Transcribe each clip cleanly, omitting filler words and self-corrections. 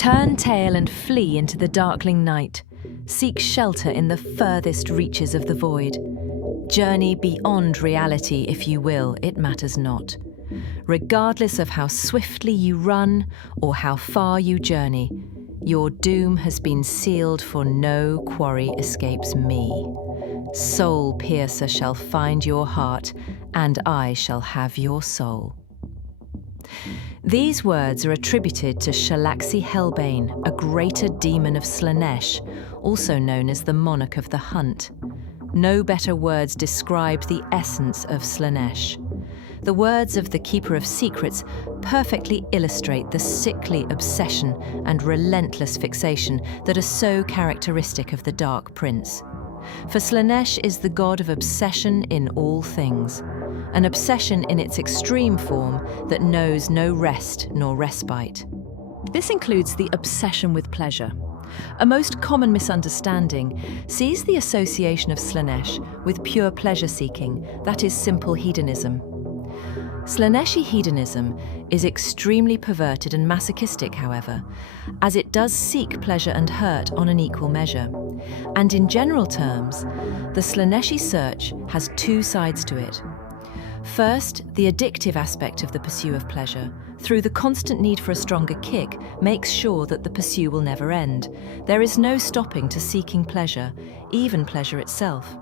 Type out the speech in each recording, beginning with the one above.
Turn tail and flee into the darkling night. Seek shelter in the furthest reaches of the void. Journey beyond reality, if you will, it matters not. Regardless of how swiftly you run or how far you journey, your doom has been sealed, for no quarry escapes me. Soul piercer shall find your heart, and I shall have your soul. These words are attributed to Shalaxi Hellbane, a greater demon of Slaanesh, also known as the Monarch of the Hunt. No better words describe the essence of Slaanesh. The words of the Keeper of Secrets perfectly illustrate the sickly obsession and relentless fixation that are so characteristic of the Dark Prince. For Slaanesh is the god of obsession in all things, an obsession in its extreme form that knows no rest nor respite. This includes the obsession with pleasure. A most common misunderstanding sees the association of Slaanesh with pure pleasure-seeking, that is, simple hedonism. Slaaneshi hedonism is extremely perverted and masochistic, however, as it does seek pleasure and hurt on an equal measure. And in general terms, the Slaaneshi search has two sides to it. First, the addictive aspect of the pursuit of pleasure, through the constant need for a stronger kick, makes sure that the pursuit will never end. There is no stopping to seeking pleasure, even pleasure itself.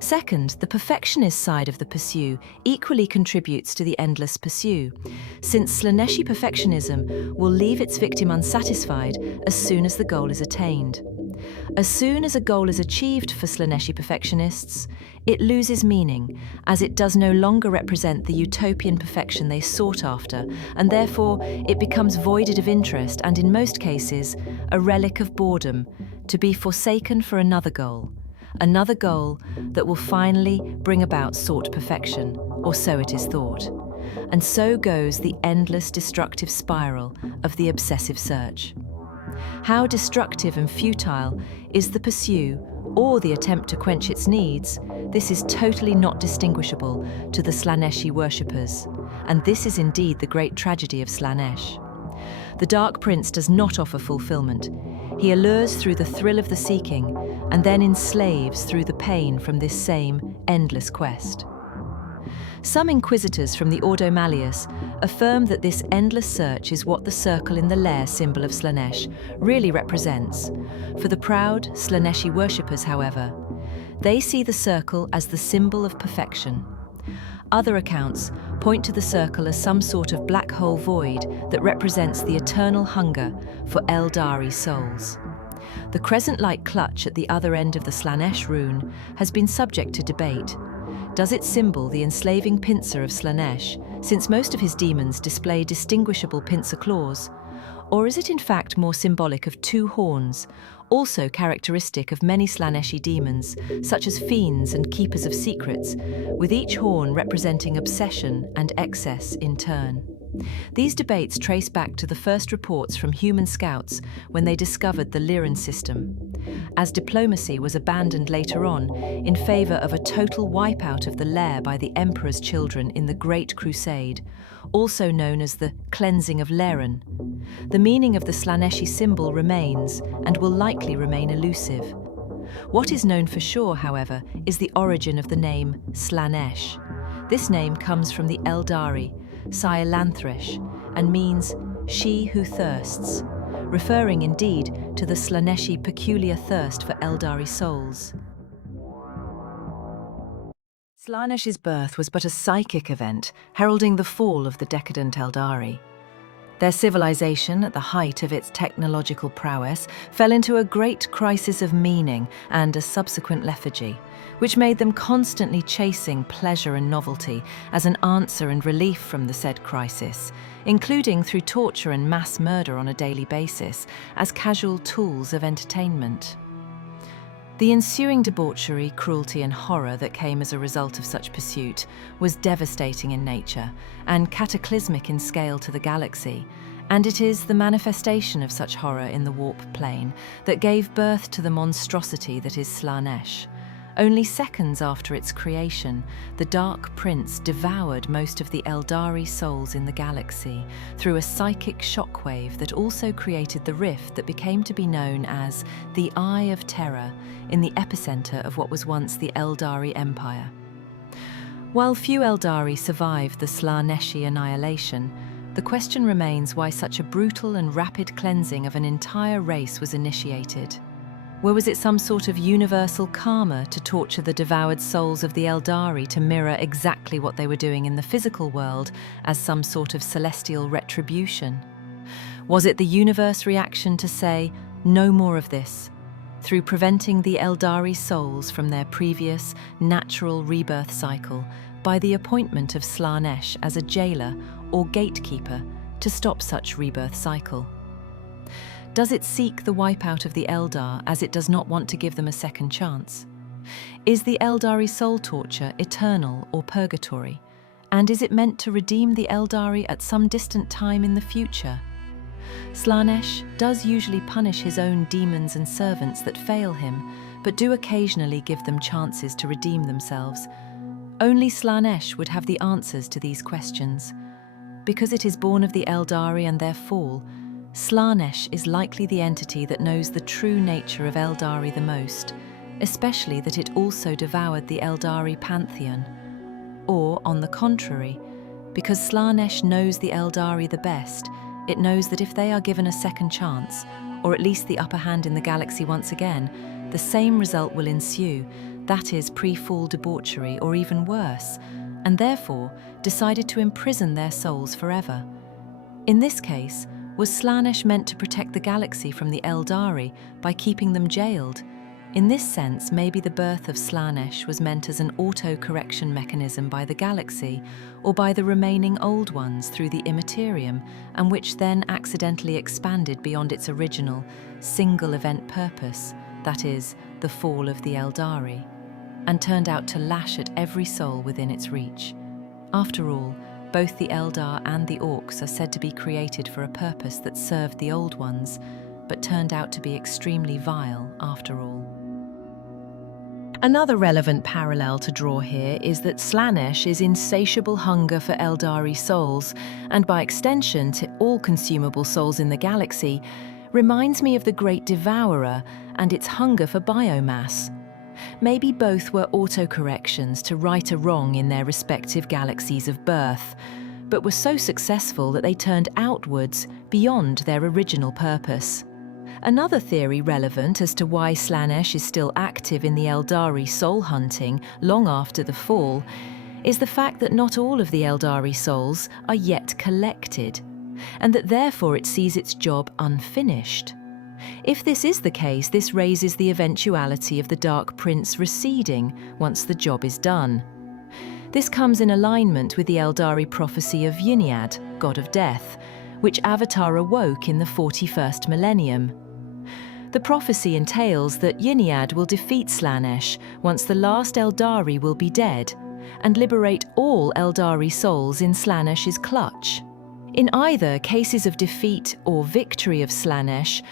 Second, the perfectionist side of the pursuit equally contributes to the endless pursuit, since Slaaneshi perfectionism will leave its victim unsatisfied as soon as the goal is attained. As soon as a goal is achieved for Slaaneshi perfectionists, it loses meaning, as it does no longer represent the utopian perfection they sought after, and therefore it becomes voided of interest and, in most cases, a relic of boredom, to be forsaken for another goal that will finally bring about sought perfection, or so it is thought. And so goes the endless destructive spiral of the obsessive search. How destructive and futile is the pursuit or the attempt to quench its needs, this is totally not distinguishable to the Slaaneshi worshippers, and this is indeed the great tragedy of Slaanesh. The Dark Prince does not offer fulfillment. He allures through the thrill of the seeking, and then enslaves through the pain from this same endless quest. Some inquisitors from the Ordo Malleus affirm that this endless search is what the circle in the lair symbol of Slaanesh really represents. For the proud Slaaneshi worshippers, however, they see the circle as the symbol of perfection. Other accounts point to the circle as some sort of black hole void that represents the eternal hunger for Aeldari souls. The crescent-like clutch at the other end of the Slaanesh rune has been subject to debate. Does it symbol the enslaving pincer of Slaanesh, since most of his demons display distinguishable pincer claws? Or is it in fact more symbolic of two horns, also characteristic of many Slaaneshi demons, such as fiends and keepers of secrets, with each horn representing obsession and excess in turn? These debates trace back to the first reports from human scouts when they discovered the Lyran system, as diplomacy was abandoned later on in favour of a total wipeout of the lair by the Emperor's children in the Great Crusade, also known as the cleansing of Lyran. The meaning of the Slaaneshi symbol remains and will likely remain elusive. What is known for sure, however, is the origin of the name Slaanesh. This name comes from the Aeldari, Sailanthrish, and means she who thirsts, referring indeed to the Slaaneshi peculiar thirst for Aeldari souls. Slaanesh's birth was but a psychic event, heralding the fall of the decadent Aeldari. Their civilization, at the height of its technological prowess, fell into a great crisis of meaning and a subsequent lethargy, which made them constantly chasing pleasure and novelty as an answer and relief from the said crisis, including through torture and mass murder on a daily basis, as casual tools of entertainment. The ensuing debauchery, cruelty and horror that came as a result of such pursuit was devastating in nature and cataclysmic in scale to the galaxy, and it is the manifestation of such horror in the warp plane that gave birth to the monstrosity that is Slaanesh, Only seconds after its creation, the Dark Prince devoured most of the Aeldari souls in the galaxy through a psychic shockwave that also created the rift that became to be known as the Eye of Terror in the epicenter of what was once the Aeldari Empire. While few Aeldari survived the Slaaneshi annihilation, the question remains why such a brutal and rapid cleansing of an entire race was initiated. Was it some sort of universal karma to torture the devoured souls of the Aeldari to mirror exactly what they were doing in the physical world as some sort of celestial retribution? Was it the universe reaction to say, no more of this, through preventing the Aeldari souls from their previous natural rebirth cycle by the appointment of Slaanesh as a jailer or gatekeeper to stop such rebirth cycle? Does it seek the wipeout of the Eldar as it does not want to give them a second chance? Is the Aeldari soul torture eternal or purgatory? And is it meant to redeem the Aeldari at some distant time in the future? Slaanesh does usually punish his own demons and servants that fail him, but do occasionally give them chances to redeem themselves. Only Slaanesh would have the answers to these questions. Because it is born of the Aeldari and their fall, Slaanesh is likely the entity that knows the true nature of Aeldari the most, especially that it also devoured the Aeldari pantheon. Or, on the contrary, because Slaanesh knows the Aeldari the best, it knows that if they are given a second chance, or at least the upper hand in the galaxy once again, the same result will ensue, that is, pre-fall debauchery or even worse, and therefore decided to imprison their souls forever. In this case, was Slaanesh meant to protect the galaxy from the Aeldari by keeping them jailed? In this sense, maybe the birth of Slaanesh was meant as an auto-correction mechanism by the galaxy, or by the remaining old ones through the immaterium, and which then accidentally expanded beyond its original, single-event purpose, that is, the fall of the Aeldari, and turned out to lash at every soul within its reach. After all, both the Eldar and the Orcs are said to be created for a purpose that served the old ones, but turned out to be extremely vile after all. Another relevant parallel to draw here is that Slaanesh insatiable hunger for Aeldari souls, and by extension to all consumable souls in the galaxy, reminds me of the Great Devourer and its hunger for biomass. Maybe both were autocorrections to right a wrong in their respective galaxies of birth, but were so successful that they turned outwards beyond their original purpose. Another theory relevant as to why Slaanesh is still active in the Aeldari soul hunting long after the fall is the fact that not all of the Aeldari souls are yet collected, and that therefore it sees its job unfinished. If this is the case, this raises the eventuality of the Dark Prince receding once the job is done. This comes in alignment with the Aeldari prophecy of Ynnead, god of death, which Avatar awoke in the 41st millennium. The prophecy entails that Ynnead will defeat Slaanesh once the last Aeldari will be dead, and liberate all Aeldari souls in Slaanesh's clutch. In either cases of defeat or victory of Slaanesh,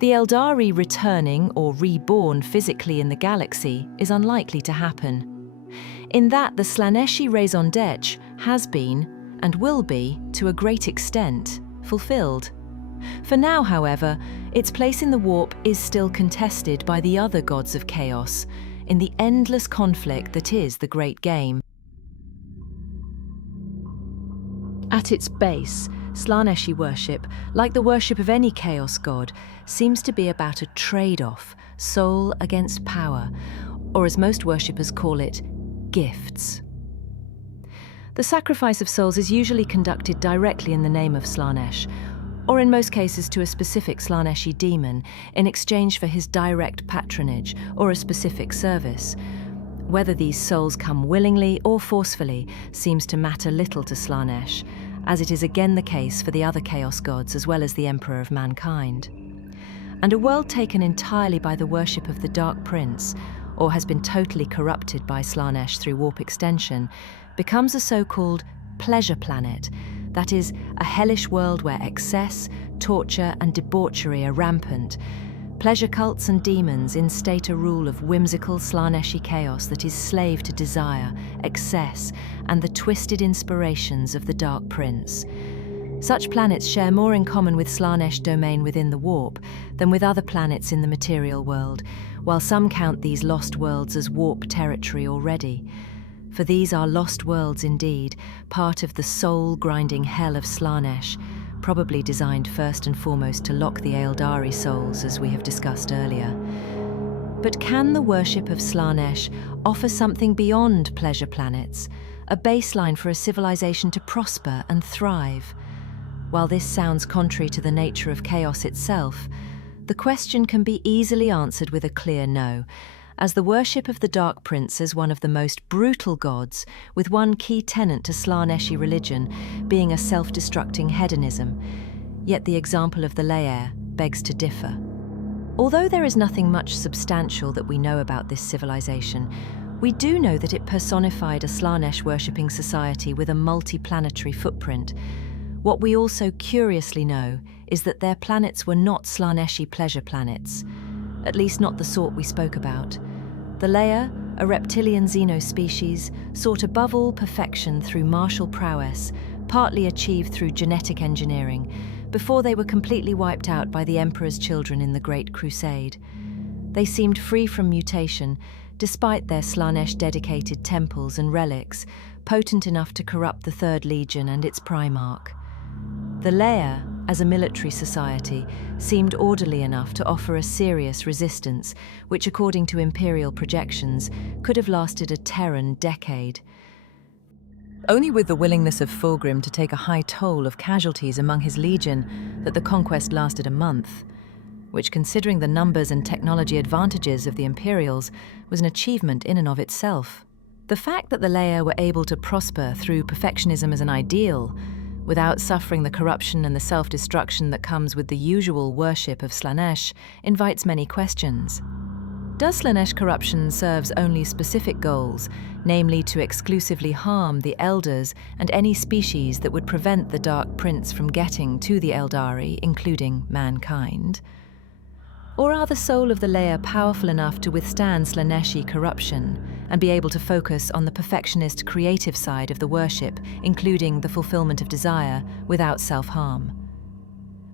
the Aeldari returning or reborn physically in the galaxy is unlikely to happen. In that, the Slaaneshi raison d'etre has been, and will be, to a great extent, fulfilled. For now, however, its place in the warp is still contested by the other gods of chaos, in the endless conflict that is the Great Game. At its base, Slaaneshi worship, like the worship of any chaos god, seems to be about a trade-off, soul against power, or as most worshippers call it, gifts. The sacrifice of souls is usually conducted directly in the name of Slaanesh, or in most cases to a specific Slaaneshi demon, in exchange for his direct patronage or a specific service. Whether these souls come willingly or forcefully seems to matter little to Slaanesh, as it is again the case for the other Chaos gods as well as the Emperor of Mankind. And a world taken entirely by the worship of the Dark Prince, or has been totally corrupted by Slaanesh through warp extension, becomes a so-called pleasure planet, that is, a hellish world where excess, torture and debauchery are rampant, Pleasure cults and demons instate a rule of whimsical Slaaneshi chaos that is slave to desire, excess, and the twisted inspirations of the Dark Prince. Such planets share more in common with Slaanesh domain within the warp than with other planets in the material world, while some count these lost worlds as warp territory already. For these are lost worlds indeed, part of the soul-grinding hell of Slaanesh, probably designed first and foremost to lock the Aeldari souls, as we have discussed earlier. But can the worship of Slaanesh offer something beyond pleasure planets, a baseline for a civilization to prosper and thrive? While this sounds contrary to the nature of chaos itself, the question can be easily answered with a clear no, as the worship of the Dark Prince is one of the most brutal gods, with one key tenet to Slaaneshi religion being a self-destructing hedonism, yet the example of the Lair begs to differ. Although there is nothing much substantial that we know about this civilization, we do know that it personified a Slaanesh-worshipping society with a multi-planetary footprint. What we also curiously know is that their planets were not Slaaneshi pleasure planets, at least not the sort we spoke about. The Lair, a reptilian xenospecies, sought above all perfection through martial prowess, partly achieved through genetic engineering, before they were completely wiped out by the Emperor's children in the Great Crusade. They seemed free from mutation, despite their Slaanesh-dedicated temples and relics, potent enough to corrupt the Third Legion and its Primarch. The Lair, as a military society, seemed orderly enough to offer a serious resistance, which, according to imperial projections, could have lasted a Terran decade. Only with the willingness of Fulgrim to take a high toll of casualties among his legion that the conquest lasted a month, which, considering the numbers and technology advantages of the Imperials, was an achievement in and of itself. The fact that the Lair were able to prosper through perfectionism as an ideal, without suffering the corruption and the self-destruction that comes with the usual worship of Slaanesh, invites many questions. Does Slaanesh corruption serve only specific goals, namely to exclusively harm the Elders and any species that would prevent the Dark Prince from getting to the Aeldari, including mankind? Or are the soul of the Lair powerful enough to withstand Slaaneshi corruption and be able to focus on the perfectionist creative side of the worship, including the fulfillment of desire, without self-harm?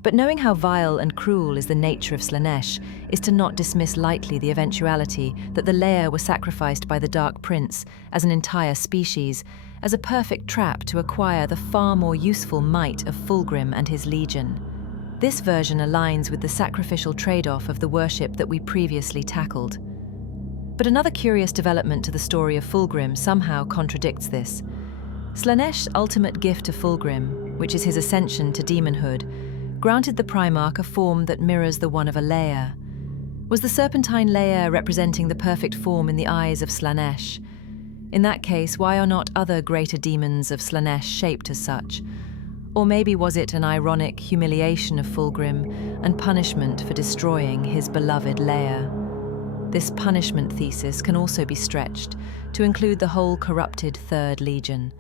But knowing how vile and cruel is the nature of Slaanesh is to not dismiss lightly the eventuality that the Lair were sacrificed by the Dark Prince as an entire species, as a perfect trap to acquire the far more useful might of Fulgrim and his legion. This version aligns with the sacrificial trade-off of the worship that we previously tackled. But another curious development to the story of Fulgrim somehow contradicts this. Slaanesh's ultimate gift to Fulgrim, which is his ascension to demonhood, granted the Primarch a form that mirrors the one of a Lair. Was the serpentine Lair representing the perfect form in the eyes of Slaanesh? In that case, why are not other greater demons of Slaanesh shaped as such? Or maybe was it an ironic humiliation of Fulgrim and punishment for destroying his beloved Lair? This punishment thesis can also be stretched to include the whole corrupted Third Legion.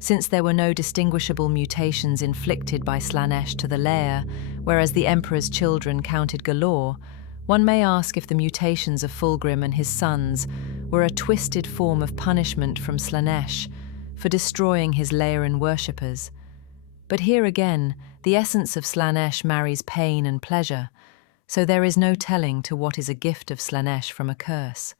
Since there were no distinguishable mutations inflicted by Slaanesh to the Lair, whereas the Emperor's children counted galore, one may ask if the mutations of Fulgrim and his sons were a twisted form of punishment from Slaanesh for destroying his Lairan worshippers. But here again, the essence of Slaanesh marries pain and pleasure, so there is no telling to what is a gift of Slaanesh from a curse.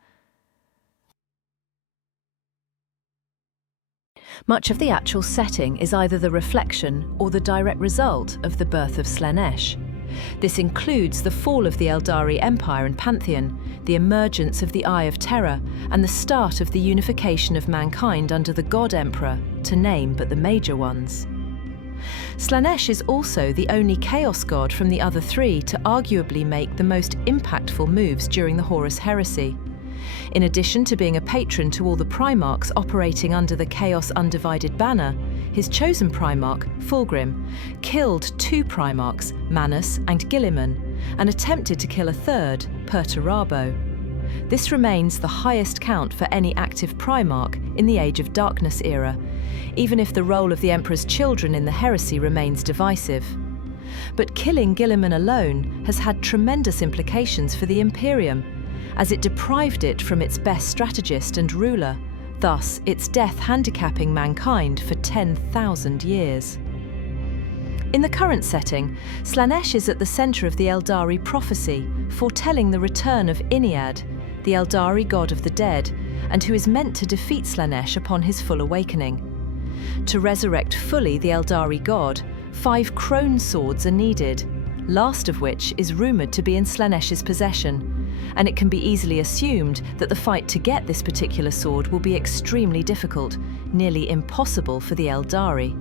Much of the actual setting is either the reflection or the direct result of the birth of Slaanesh. This includes the fall of the Aeldari Empire and Pantheon, the emergence of the Eye of Terror, and the start of the unification of mankind under the God Emperor, to name but the major ones. Slaanesh is also the only Chaos God from the other three to arguably make the most impactful moves during the Horus Heresy. In addition to being a patron to all the Primarchs operating under the Chaos Undivided banner, his chosen Primarch, Fulgrim, killed 2 Primarchs, Manus and Guilliman, and attempted to kill a third, Perturabo. This remains the highest count for any active Primarch in the Age of Darkness era, even if the role of the Emperor's children in the heresy remains divisive. But killing Guilliman alone has had tremendous implications for the Imperium, as it deprived it from its best strategist and ruler, thus its death handicapping mankind for 10,000 years. In the current setting, Slaanesh is at the centre of the Aeldari prophecy, foretelling the return of Ynnead, the Aeldari god of the dead, and who is meant to defeat Slaanesh upon his full awakening. To resurrect fully the Aeldari god, 5 crone swords are needed, last of which is rumoured to be in Slaanesh's possession, and it can be easily assumed that the fight to get this particular sword will be extremely difficult, nearly impossible for the Aeldari.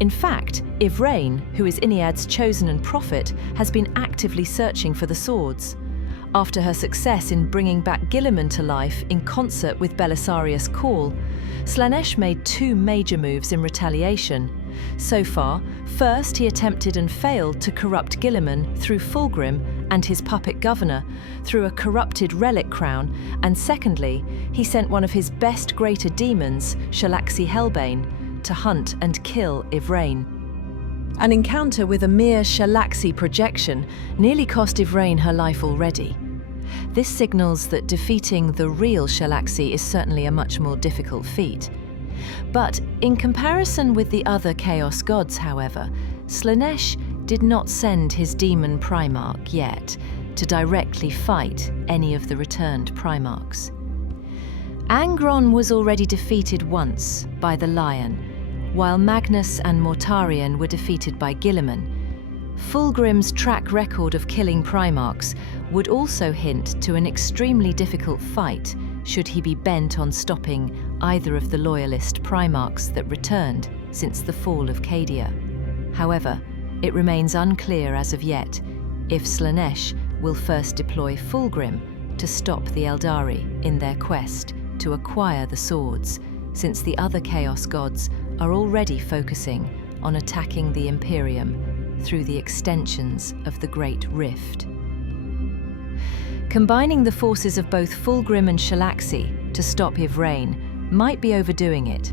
In fact, Yvraine, who is Ynnead's chosen and prophet, has been actively searching for the swords. After her success in bringing back Guilliman to life in concert with Belisarius Cawl, Slaanesh made 2 major moves in retaliation. So far, first he attempted and failed to corrupt Guilliman through Fulgrim and his puppet governor through a corrupted relic crown, and secondly, he sent one of his best greater demons, Shalaxi Hellbane, to hunt and kill Yvraine. An encounter with a mere Shalaxi projection nearly cost Yvraine her life already. This signals that defeating the real Shalaxi is certainly a much more difficult feat. But in comparison with the other Chaos gods, however, Slaanesh did not send his demon Primarch yet to directly fight any of the returned Primarchs. Angron was already defeated once by the Lion, while Magnus and Mortarion were defeated by Guilliman. Fulgrim's track record of killing Primarchs would also hint to an extremely difficult fight should he be bent on stopping either of the loyalist Primarchs that returned since the fall of Cadia. However, it remains unclear as of yet if Slaanesh will first deploy Fulgrim to stop the Aeldari in their quest to acquire the swords, since the other Chaos gods are already focusing on attacking the Imperium through the extensions of the Great Rift. Combining the forces of both Fulgrim and Shalaxi to stop Yvraine might be overdoing it,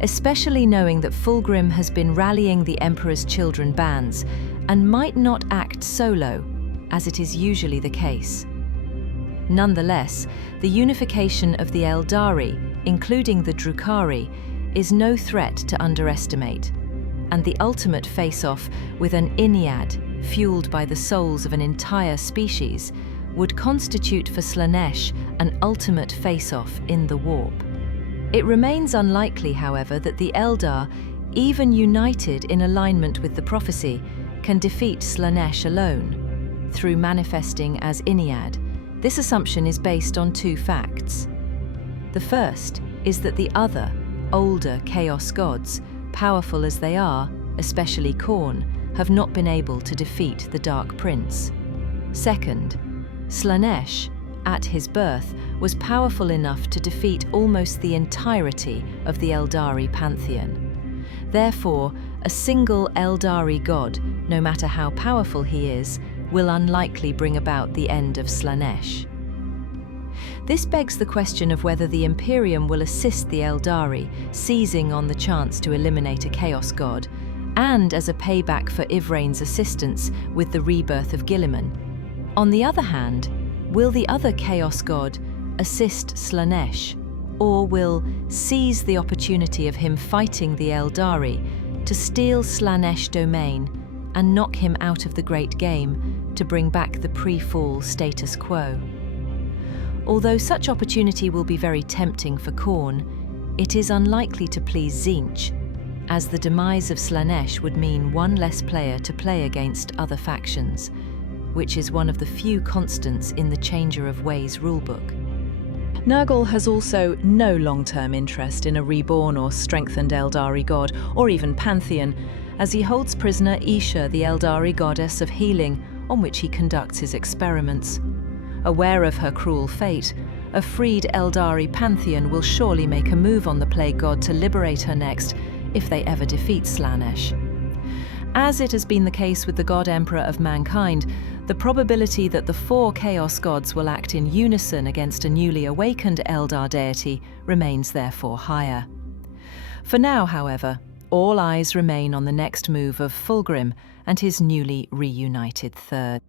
especially knowing that Fulgrim has been rallying the Emperor's Children bands and might not act solo, as it is usually the case. Nonetheless, the unification of the Aeldari, including the Drukhari, is no threat to underestimate, and the ultimate face-off with an Ynnead, fueled by the souls of an entire species, would constitute for Slaanesh an ultimate face-off in the warp. It remains unlikely, however, that the Eldar, even united in alignment with the prophecy, can defeat Slaanesh alone, through manifesting as Ynnead. This assumption is based on 2 facts. The first is that the other, older Chaos gods, powerful as they are, especially Khorne, have not been able to defeat the Dark Prince. Second, Slaanesh, at his birth, was powerful enough to defeat almost the entirety of the Aeldari pantheon. Therefore, a single Aeldari god, no matter how powerful he is, will unlikely bring about the end of Slaanesh. This begs the question of whether the Imperium will assist the Aeldari, seizing on the chance to eliminate a Chaos god, and as a payback for Yvraine's assistance with the rebirth of Guilliman. On the other hand, will the other Chaos god assist Slaanesh, or will seize the opportunity of him fighting the Aeldari to steal Slaanesh domain and knock him out of the Great Game to bring back the pre-fall status quo? Although such opportunity will be very tempting for Khorne, it is unlikely to please Tzeentch, as the demise of Slaanesh would mean one less player to play against other factions, which is one of the few constants in the Changer of Ways rulebook. Nurgle has also no long-term interest in a reborn or strengthened Aeldari god, or even pantheon, as he holds prisoner Isha, the Aeldari goddess of healing, on which he conducts his experiments. Aware of her cruel fate, a freed Aeldari pantheon will surely make a move on the plague god to liberate her next, if they ever defeat Slaanesh. As it has been the case with the God Emperor of mankind, the probability that the 4 Chaos gods will act in unison against a newly awakened Eldar deity remains therefore higher. For now, however, all eyes remain on the next move of Fulgrim and his newly reunited third.